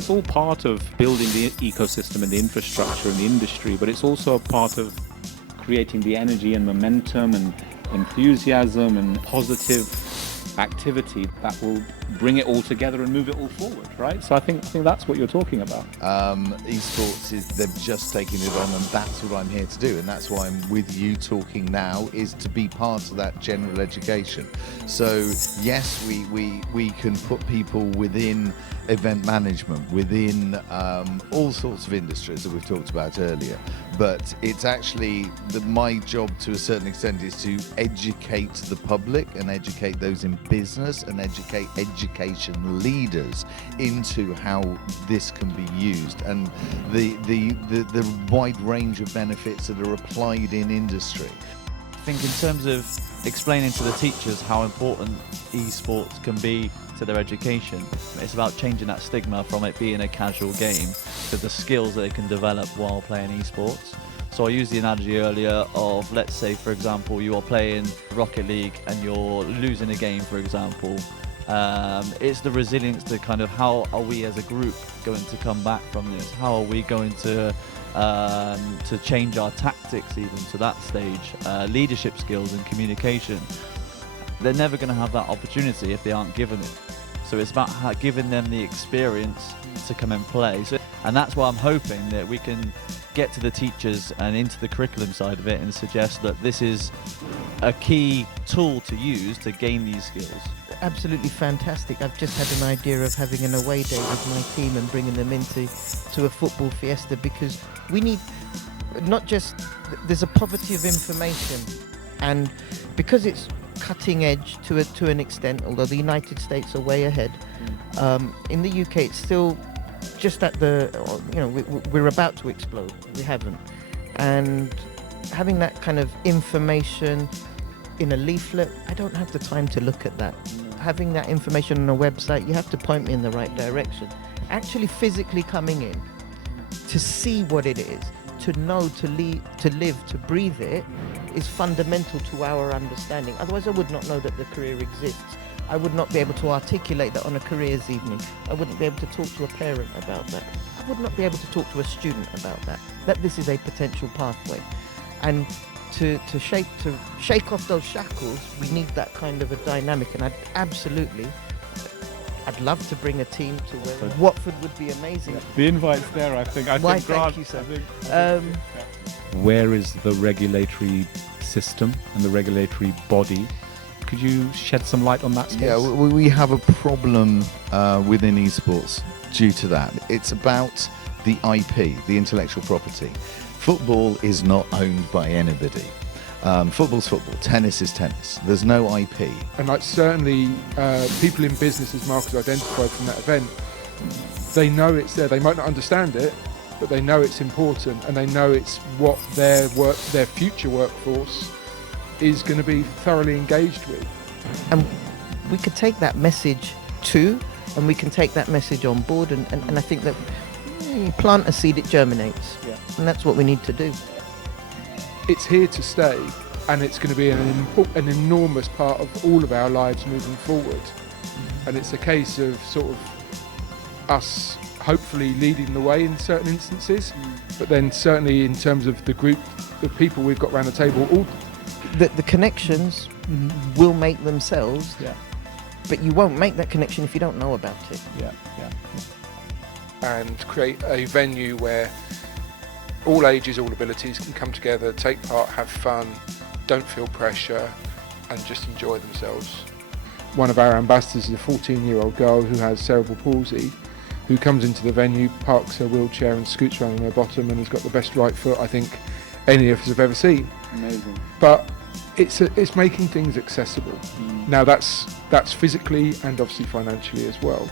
it's all part of building the ecosystem and the infrastructure and the industry, but it's also a part of creating the energy and momentum and enthusiasm and positive activity that will bring it all together and move it all forward, right? So I think that's what you're talking about. Esports they've just taken it on, and that's what I'm here to do, and that's why I'm with you talking now, is to be part of that general education. So yes, we can put people within event management, within all sorts of industries that we've talked about earlier, but it's actually my job to a certain extent is to educate the public and educate those in business and educate education leaders into how this can be used, and the wide range of benefits that are applied in industry. I think in terms of explaining to the teachers how important esports can be to their education, it's about changing that stigma from it being a casual game to the skills that they can develop while playing esports. So I used the analogy earlier of, let's say for example you are playing Rocket League and you're losing a game, for example. It's the resilience to kind of how are we as a group going to come back from this? How are we going to change our tactics even to that stage? Leadership skills and communication. They're never going to have that opportunity if they aren't given it. So it's about giving them the experience to come and play. And that's why I'm hoping that we can get to the teachers and into the curriculum side of it and suggest that this is a key tool to use to gain these skills. Absolutely fantastic. I've just had an idea of having an away day with my team and bringing them into a football fiesta, because we need not just, there's a poverty of information, and because it's cutting edge to an extent, although the United States are way ahead, in the UK it's still just at we're about to explode. We haven't. And having that kind of information in a leaflet, I don't have the time to look at that. Having that information on a website, you have to point me in the right direction. Actually physically coming in to see what it is, to know, to live, to breathe it, is fundamental to our understanding. Otherwise I would not know that the career exists. I would not be able to articulate that on a careers evening. I wouldn't be able to talk to a parent about that. I would not be able to talk to a student about that this is a potential pathway. And to shake off those shackles, we need that kind of a dynamic. And I'd love to bring a team to where Watford would be amazing. The invite's there, I think. Thank you, sir. Where is the regulatory system and the regulatory body? Could you shed some light on that space? Yeah, we have a problem within esports due to that. It's about the IP, the intellectual property. Football is not owned by anybody. Football's football, tennis is tennis. There's no IP. And certainly people in business, as Mark has identified from that event, they know it's there. They might not understand it, but they know it's important, and they know it's what their future workforce is going to be thoroughly engaged with. And we could take that message and we can take that message on board, and I think that you plant a seed, it germinates. Yeah. And that's what we need to do. It's here to stay, and it's going to be an enormous part of all of our lives moving forward. And it's a case of sort of us hopefully leading the way in certain instances, but then certainly in terms of the group of people we've got around the table, all the connections will make themselves, but you won't make that connection if you don't know about it. And create a venue where all ages, all abilities can come together, take part, have fun, don't feel pressure, and just enjoy themselves. One of our ambassadors is a 14-year-old girl who has cerebral palsy, who comes into the venue, parks her wheelchair and scoots around on her bottom, and has got the best right foot I think any of us have ever seen. Amazing. But it's making things accessible. Now that's physically and obviously financially as well.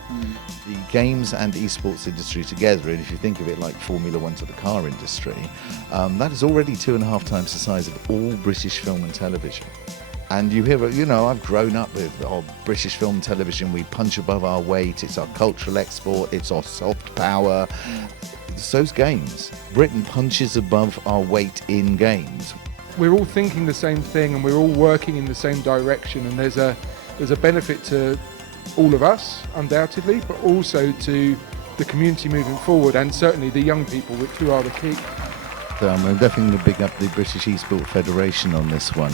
The games and esports industry together, and if you think of it like Formula One to the car industry, that is already 2.5 times the size of all British film and television. And you hear, I've grown up with British film and television. We punch above our weight. It's our cultural export. It's our soft power. It's those games. Britain punches above our weight in games. We're all thinking the same thing, and we're all working in the same direction. And there's a benefit to all of us, undoubtedly, but also to the community moving forward, and certainly the young people, who are the key. So I'm definitely going to big up the British Esport Federation on this one.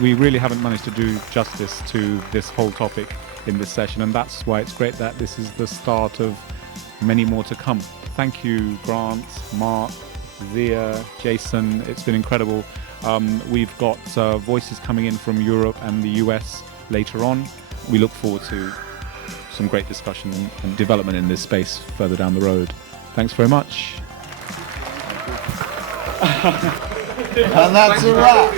We really haven't managed to do justice to this whole topic in this session, and that's why it's great that this is the start of many more to come. Thank you, Grant, Mark, Zia, Jason. It's been incredible. We've got voices coming in from Europe and the US later on. We look forward to some great discussion and development in this space further down the road. Thanks very much. And that's a wrap.